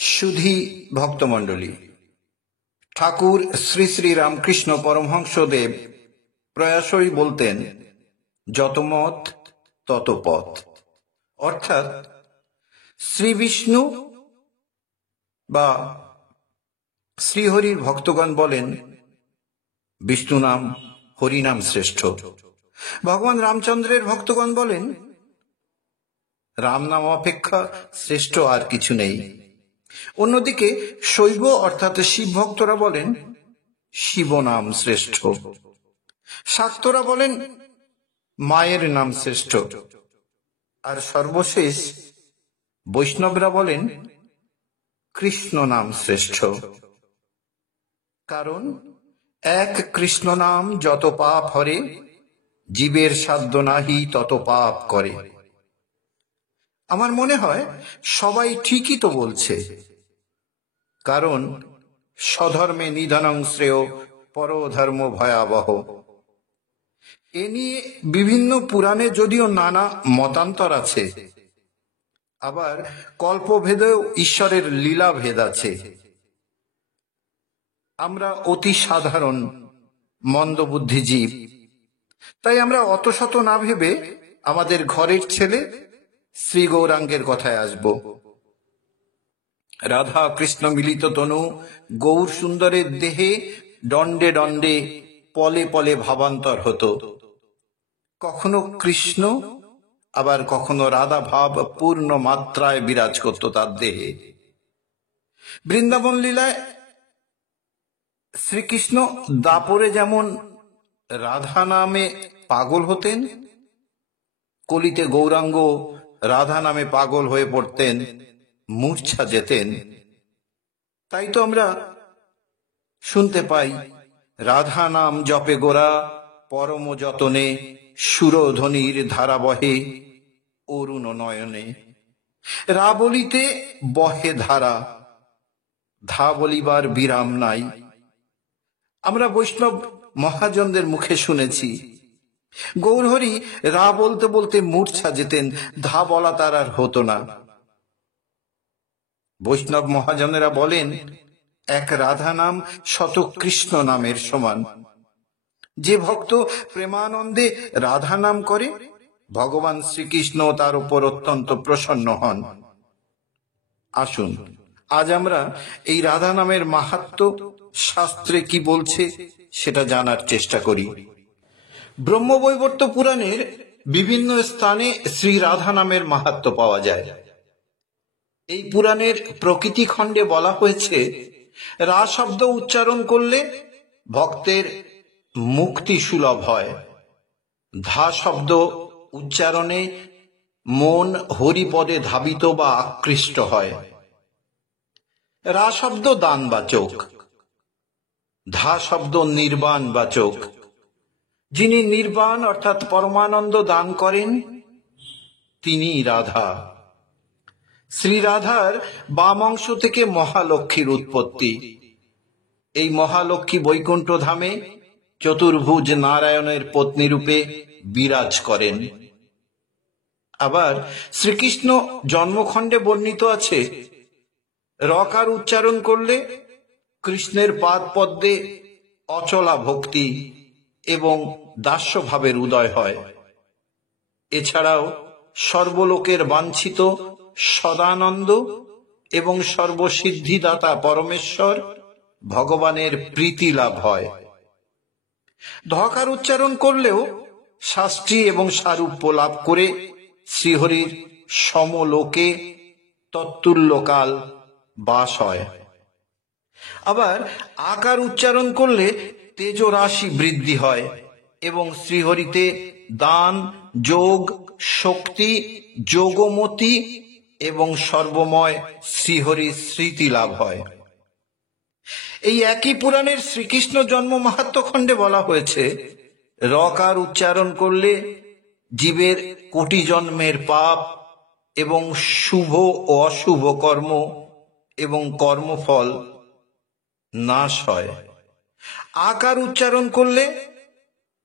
সুধী ভক্তমণ্ডলী, ঠাকুর শ্রী শ্রী রামকৃষ্ণ পরমহংসদেব প্রায়শই বলতেন, যত মত তত পথ। অর্থাৎ শ্রী বিষ্ণু বা শ্রীহরির ভক্তগণ বলেন বিষ্ণু নাম হরিনাম শ্রেষ্ঠ। ভগবান রামচন্দ্রের ভক্তগণ বলেন রাম নাম অপেক্ষা শ্রেষ্ঠ আর কিছু নেই। অন্যদিকে শৈব অর্থাৎ শিব ভক্তরা বলেন শিব নাম শ্রেষ্ঠ। শাক্তরা বলেন মায়ের নাম শ্রেষ্ঠ। আর সর্বশেষ বৈষ্ণবরা বলেন কৃষ্ণ নাম শ্রেষ্ঠ। কারণ এক কৃষ্ণ নাম যত পাপ হরে, জীবের সাধ্য নাহি তত পাপ করে। আমার মনে হয় সবাই ঠিকই তো বলছে, কারণ স্বধর্মে নিধনং শ্রেয় পরধর্ম ভয়াবহ। এ নিয়ে বিভিন্ন পুরাণে যদিও নানা মতান্তর আছে, আবার কল্পভেদেও ঈশ্বরের লীলাভেদ আছে। আমরা অতি সাধারণ মন্দবুদ্ধি জীব, তাই আমরা অত শত না ভেবে আমাদের ঘরের ছেলে শ্রী গৌরাঙ্গের কথায় আসব। রাধা কৃষ্ণ মিলিত তনু গৌর সুন্দরের দেহে দণ্ডে দণ্ডে পলে পলে ভাবান্তর হতো। কখনো কৃষ্ণ আবার কখনো রাধা ভাব পূর্ণ মাত্রায় বিরাজ করত তার দেহে। বৃন্দাবন লীলায় শ্রীকৃষ্ণ দাপরে যেমন রাধা নামে পাগল হতেন, কলিতে গৌরাঙ্গ রাধা নামে পাগল হয়ে পড়তেন, মূর্ছা যেতেন। তাই তো আমরা শুনতে পাই রাধা নাম জপে গোরা পরম যতনে, সুরধ্বনির ধারা বহে অরুণ নয়নে। রা বলিতে বহে ধারা, ধা বলিবার বিরাম নাই। আমরা বৈষ্ণব মহাজনদের মুখে শুনেছি গৌরহরি রা বলতে বলতে মূর্ছা যেতেন, ধা বলা তার আর হতো না। বৈষ্ণব মহাজনেরা বলেন এক রাধা নাম শত কৃষ্ণ নামের সমান। যে ভক্ত প্রেমানন্দে রাধা নাম করে, ভগবান শ্রীকৃষ্ণ তার উপর অত্যন্ত প্রসন্ন হন। আসুন আজ আমরা এই রাধা নামের মাহাত্ম্য শাস্ত্রে কি বলছে সেটা জানার চেষ্টা করি। ব্রহ্মবৈবর্ত পুরাণের বিভিন্ন স্থানে শ্রী রাধা নামের মাহাত্ম্য পাওয়া যায়। এই পুরাণের প্রকৃতি খণ্ডে বলা হয়েছে রা শব্দ উচ্চারণ করলে ভক্তের মুক্তি সুলভ হয়। ধা শব্দ উচ্চারণে মন হরিপদে ধাবিত বা আকৃষ্ট হয়। রা শব্দ দানবাচক, ধা শব্দ নির্বাণ বাচক। যিনি নির্বাণ অর্থাৎ পরমানন্দ দান করেন তিনি রাধা। শ্রী রাধার বাম অংশ থেকে মহালক্ষ্মীর উৎপত্তি। এই মহালক্ষ্মী বৈকুণ্ঠ ধামে চতুর্ভুজ নারায়ণের পত্নী রূপে বিরাজ করেন। আবার শ্রীকৃষ্ণ জন্মখণ্ডে বর্ণিত আছে রকার উচ্চারণ করলে কৃষ্ণের পাদ পদ্মে অচলা ভক্তি এবং দাস্যভাবের উদয় হয়। এছাড়াও সর্বলোকের বাঞ্ছিত সদানন্দ এবং সর্বসিদ্ধিদাতা পরমেশ্বর ভগবানের প্রীতি লাভ হয়। ধকার উচ্চারণ করলেও শাস্ত্রী এবং সারূপ্য লাভ করে শ্রীহরির সমলোকে তত্তুল্যকাল বাস হয়। আবার আকার উচ্চারণ করলে তেজরাশি বৃদ্ধি হয় এবং শ্রীহরিতে দান, যোগ, শক্তি, যোগমতি এবং সর্বময় শ্রীহরির স্মৃতি লাভ হয়। এই একই পুরাণের শ্রীকৃষ্ণ জন্ম মাহাত্ম্য খণ্ডে বলা হয়েছে রকার উচ্চারণ করলে জীবের কোটি জন্মের পাপ এবং শুভ ও অশুভ কর্ম এবং কর্মফল নাশ হয়। আকার উচ্চারণ করলে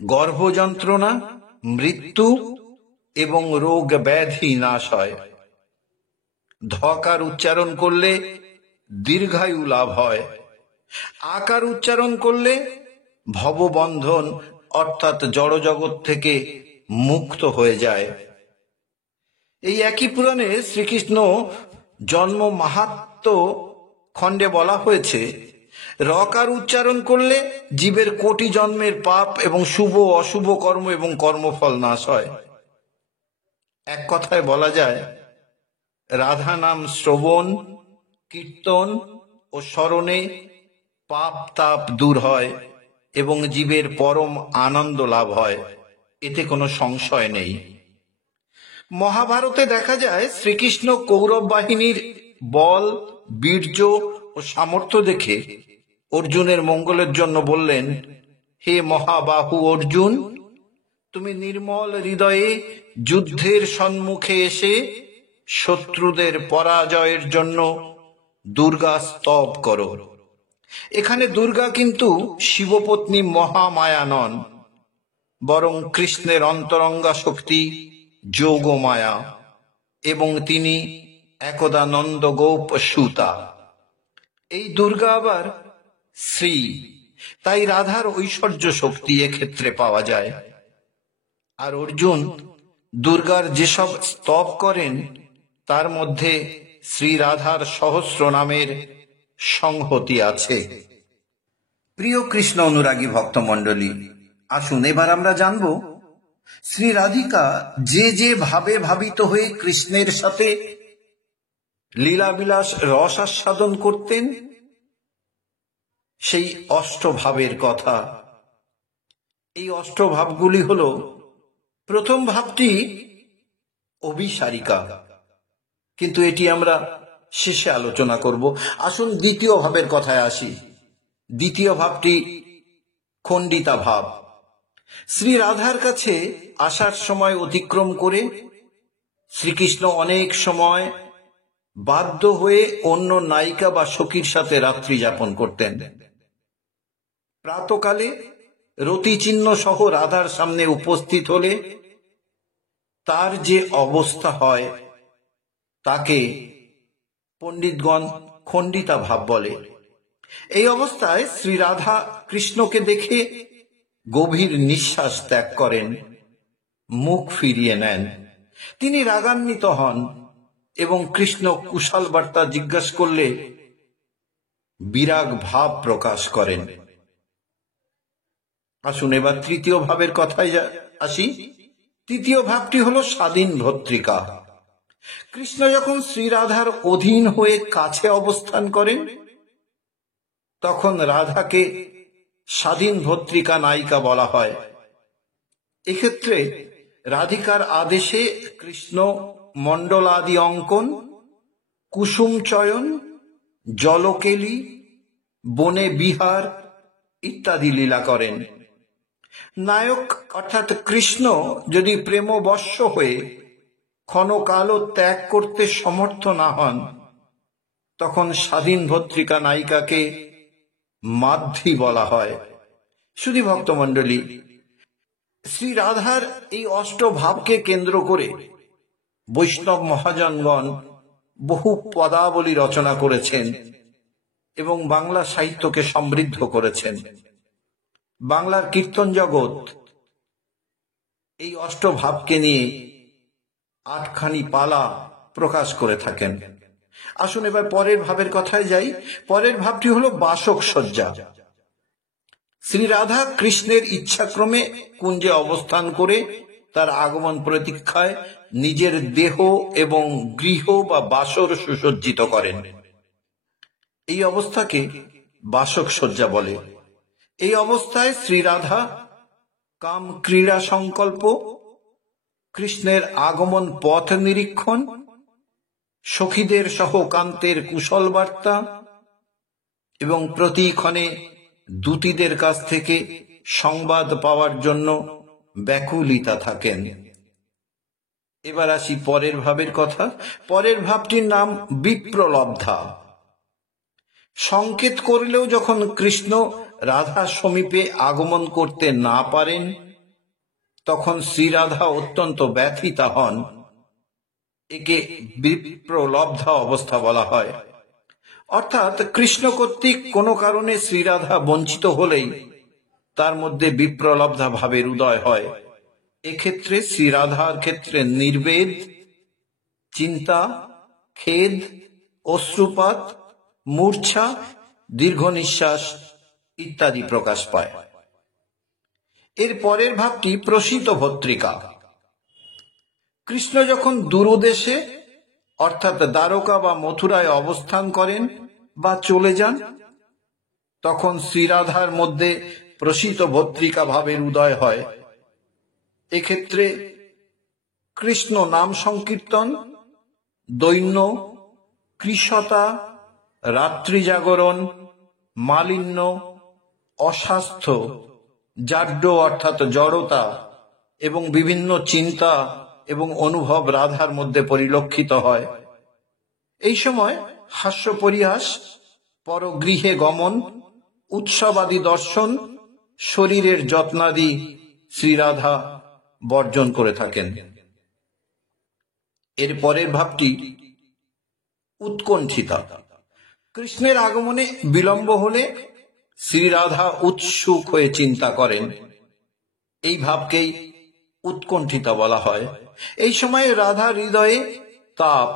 গর্ভযন্ত্রণা, মৃত্যু এবং রোগ ব্যাধি নাশ হয়। ধকার উচ্চারণ করলে দীর্ঘায়ু লাভ হয়। আকার উচ্চারণ করলে ভববন্ধন অর্থাৎ জড়জগৎ থেকে মুক্ত হয়ে যায়। এই একই পুরাণে শ্রীকৃষ্ণ জন্ম মাহাত্ম্য খণ্ডে বলা হয়েছে, রকার উচ্চারণ করলে জীবের কোটি জন্মের পাপ এবং শুভ অশুভ কর্ম এবং কর্মফল নাশ হয়। এক কথায় বলা যায়, রাধা নাম শ্রবণ, কীর্তন ও স্মরণে পাপ তাপ দূর হয় এবং জীবের পরম আনন্দ লাভ হয়, এতে কোনো সংশয় নেই। মহাভারতে দেখা যায়, শ্রীকৃষ্ণ কৌরব বাহিনীর বল, বীর্য ও সামর্থ্য দেখে অর্জুনের মঙ্গলের জন্য বললেন, হে মহাবাহু অর্জুন, তুমি নির্মল হৃদয়ে যুদ্ধের সম্মুখে এসে শত্রুদের পরাজয়ের জন্য দুর্গা স্তব করো। এখানে দুর্গা কিন্তু শিবপত্নী মহামায়া নন, বরং কৃষ্ণের অন্তরঙ্গা শক্তি যোগমায়া, এবং তিনি একদা নন্দগোপ সুতা। এই দুর্গা আবার শ্রী, তাই রাধার ঐশ্বর্য শক্তি এক্ষেত্রে পাওয়া যায়। আর অর্জুন দুর্গার যেসব স্তব করেন তার মধ্যে শ্রী রাধার সহস্র নামের সংহতি আছে। প্রিয় কৃষ্ণ অনুরাগী ভক্তমণ্ডলী, আসুন এবার আমরা জানব শ্রী রাধিকা যে যে ভাবে ভাবিত হয়ে কৃষ্ণের সাথে লীলাবিলাস রস আস্বাদন করতেন সেই অষ্টভাবের কথা। এই অষ্টভাবগুলি হল, প্রথম ভাবটি অভিসারিকা, কিন্তু এটি আমরা শেষে আলোচনা করব। আসুন দ্বিতীয় ভাবের কথায় আসি। দ্বিতীয় ভাবটি খণ্ডিতা ভাব। শ্রী রাধার কাছে আসার সময় অতিক্রম করে শ্রীকৃষ্ণ অনেক সময় বাধ্য হয়ে অন্য নায়িকা বা সখীর সাথে রাত্রি যাপন করতেন। প্রাতকালে রতিচিহ্ন সহ রাধার সামনে উপস্থিত হলে তার যে অবস্থা হয় তাকে পণ্ডিতগণ খণ্ডিতা ভাব বলে। এই অবস্থায় শ্রী রাধা কৃষ্ণকে দেখে গভীর নিঃশ্বাস ত্যাগ করেন, মুখ ফিরিয়ে নেন। তিনি রাগান্বিত হন এবং কৃষ্ণ কুশল বার্তা জিজ্ঞাসা করলে বিরাগ ভাব প্রকাশ করেন। আসুন এবার তৃতীয় ভাবের কথায় আসি। তৃতীয় ভাবটি হল স্বাধীন ভর্তৃকা। কৃষ্ণ যখন শ্রী রাধার অধীন হয়ে কাছে অবস্থান করেন তখন রাধাকে স্বাধীন ভর্তৃকা নায়িকা বলা হয়। এক্ষেত্রে রাধিকার আদেশে কৃষ্ণ মণ্ডলাদি অঙ্কন, কুসুম চয়ন, জলকেলি, বনে বিহার ইত্যাদি লীলা করেন। নায়ক অর্থাৎ কৃষ্ণ যদি প্রেমবশ হয়ে ক্ষণকালও ত্যাগ করতে সমর্থ না হন তখন স্বাধীন ভর্তৃকা নায়িকাকে মাধ্যী বলা হয়। শুধু ভক্তমণ্ডলী, শ্রী রাধার এই অষ্টভাবকে কেন্দ্র করে বৈষ্ণব মহাজনগণ বহু পদাবলী রচনা করেছেন এবং বাংলা সাহিত্যকে সমৃদ্ধ করেছেন। বাংলার কীর্তন জগৎ এই অষ্টভাবকে নিয়ে 8খানি পালা প্রকাশ করে থাকেন। আসুন এবার পরের ভাবের কথায় যাই। পরের ভাবটি হলো বাসক সজ্জা। শ্রী রাধা কৃষ্ণের ইচ্ছাক্রমে কুঞ্জে অবস্থান করে তার আগমন প্রতীক্ষায় নিজের দেহ এবং গৃহ বা বাসর সুসজ্জিত করেন। এই অবস্থাকে বাসক সজ্জা বলে। এই অবস্থায় শ্রী রাধা কাম ক্রীড়া সংকল্প, কৃষ্ণের আগমন পথ নিরীক্ষণ, সখীদের সহ কান্তের কুশল বার্তা এবং প্রতিক্ষণে দূতীদের কাছ থেকে সংবাদ পাওয়ার জন্য ব্যাকুলিতা থাকেন। এবার আসি পরের ভাবের কথা। পরের ভাবটির নাম বিপ্রলব্ধা। সংকেত করলেও যখন কৃষ্ণ রাধার সমীপে আগমন করতে না পারেন তখন শ্রীরাধা অত্যন্ত ব্যথিতা হন। একে বিপ্রলব্ধা অবস্থা বলা হয়। অর্থাৎ কৃষ্ণ কর্তৃক কোনো কারণে শ্রীরাধা বঞ্চিত হলেই তার মধ্যে বিপ্রলব্ধা ভাবের উদয় হয়। এক্ষেত্রে শ্রীরাধার ক্ষেত্রে নির্বেদ, চিন্তা, খেদ, অশ্রুপাত, মূর্ছা, দীর্ঘ নিঃশ্বাস ইত্যাদি প্রকাশ পায়। এর পরের ভাবটি প্রসিত ভত্রিকা। কৃষ্ণ যখন দূরদেশে অর্থাৎ দ্বারকা বা মথুরায় অবস্থান করেন বা চলে যান, তখন শ্রীরাধার মধ্যে প্রসিত ভত্রিকা ভাবের উদয় হয়। এক্ষেত্রে কৃষ্ণ নাম সংকীর্তন, দৈন্য, কৃশতা, রাত্রি জাগরণ, মালিন্য, অস্বাস্থ্য, জাড্য অর্থাৎ জড়তা এবং বিভিন্ন চিন্তা এবং অনুভব রাধার মধ্যে পরিলক্ষিত হয়। এই সময় হাস্য পরিহাস, পরগৃহে গমন, উৎসবাদী দর্শন, শরীরের যত্নাদি শ্রীরাধা বর্জন করে থাকেন। এর পরের ভাবটি উৎকণ্ঠিতা। কৃষ্ণের আগমনে বিলম্ব হলে শ্রীরাধা উৎসুক হয়ে চিন্তা করেন। এই ভাবকেই উৎকণ্ঠিতা বলা হয়। এই সময় রাধা হৃদয়ে তাপ,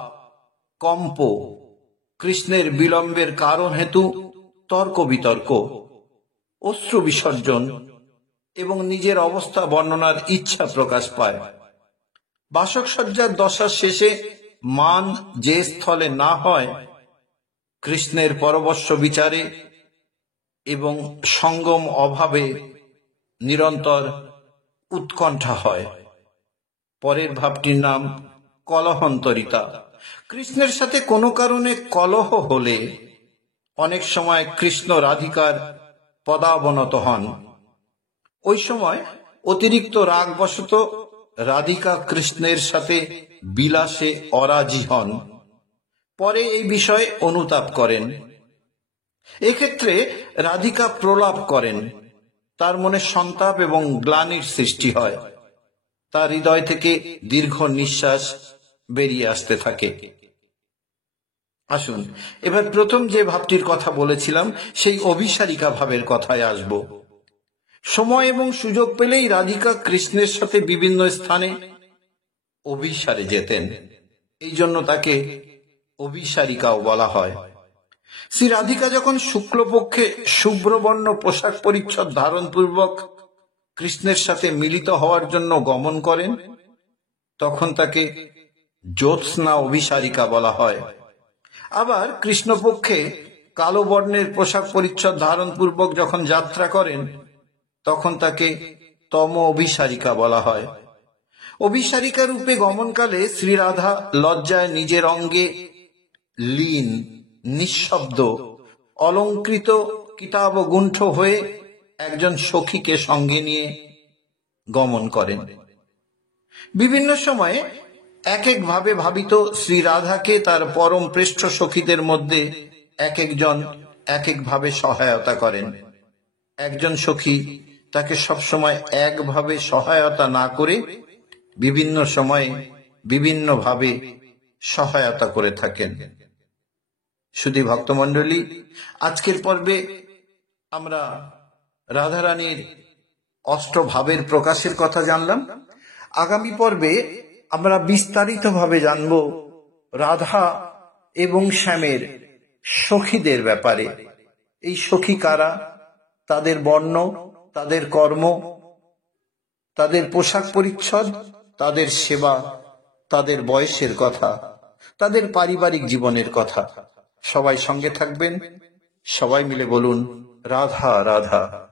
কম্প, কৃষ্ণের বিলম্বের কারণ হেতু তর্ক বিতর্ক, অশ্রু বিসর্জন এবং নিজের অবস্থা বর্ণনার ইচ্ছা প্রকাশ পায়। বাসকসজ্জার দশার শেষে মান যে স্থলে না হয়, কৃষ্ণের পরবশ্য বিচারে এবং সঙ্গম অভাবে নিরন্তর উৎকণ্ঠা হয়। পরের ভাবটির নাম কলহন্তরিতা। কৃষ্ণের সাথে কোনো কারণে কলহ হলে অনেক সময় কৃষ্ণ রাধিকার পদাবনত হন। ওই সময় অতিরিক্ত রাগবশত রাধিকা কৃষ্ণের সাথে বিলাসে অরাজি হন। পরে এই বিষয়ে অনুতাপ করেন। এক্ষেত্রে রাধিকা প্রলাপ করেন। তার মনে সন্তাপ এবং গ্লানির সৃষ্টি হয়। তার হৃদয় থেকে দীর্ঘ নিঃশ্বাস বেরিয়ে আসতে থাকে। আসুন এবার প্রথম যে ভাবটির কথা বলেছিলাম সেই অভিসারিকা ভাবের কথায় আসব। সময় এবং সুযোগ পেলেই রাধিকা কৃষ্ণের সাথে বিভিন্ন স্থানে অভিসারে যেতেন। এই জন্য তাকে অভিসারিকাও বলা হয়। শ্রী রাধিকা যখন শুক্লপক্ষে শুভ্রবর্ণ পোশাক পরিচ্ছদ ধারণ পূর্বক কৃষ্ণের সাথে মিলিত হওয়ার জন্য গমন করেন, তখন তাকে জ্যোৎস্না অভিসারিকা বলা হয়। আবার কৃষ্ণপক্ষে কালো বর্ণের পোশাক পরিচ্ছদ ধারণ পূর্বক যখন যাত্রা করেন, তখন তাকে তম অভিসারিকা বলা হয়। অভিসারিকা রূপে গমনকালে শ্রীরাধা লজ্জায় নিজের অঙ্গে লীন, নিঃশব্দ, অলঙ্কৃত কিতাব গুণ্ঠ হয়ে একজন সখীকে সঙ্গে নিয়ে গমন করেন। বিভিন্ন সময়ে এক এক ভাবে ভাবিত শ্রীরাধাকে তার পরম পৃষ্ঠ সখীদের মধ্যে এক একজন এক এক ভাবে সহায়তা করেন। একজন সখী তাকে সবসময় একভাবে সহায়তা না করে বিভিন্ন সময়ে বিভিন্ন ভাবে সহায়তা করে থাকেন। শুধু ভক্তমণ্ডলী, আজকের পর্বে আমরা রাধারানীর অষ্টভাবের প্রকাশের কথা জানলাম। আগামী পর্বে আমরা বিস্তারিতভাবে জানব রাধা এবং শ্যামের সখীদের ব্যাপারে। এই সখী কারা, তাদের বর্ণ, তাদের কর্ম, তাদের পোশাক পরিচ্ছদ, তাদের সেবা, তাদের বয়সের কথা, তাদের পারিবারিক জীবনের কথা। সবাই সঙ্গে থাকবেন। সবাই মিলে বলুন রাধা রাধা।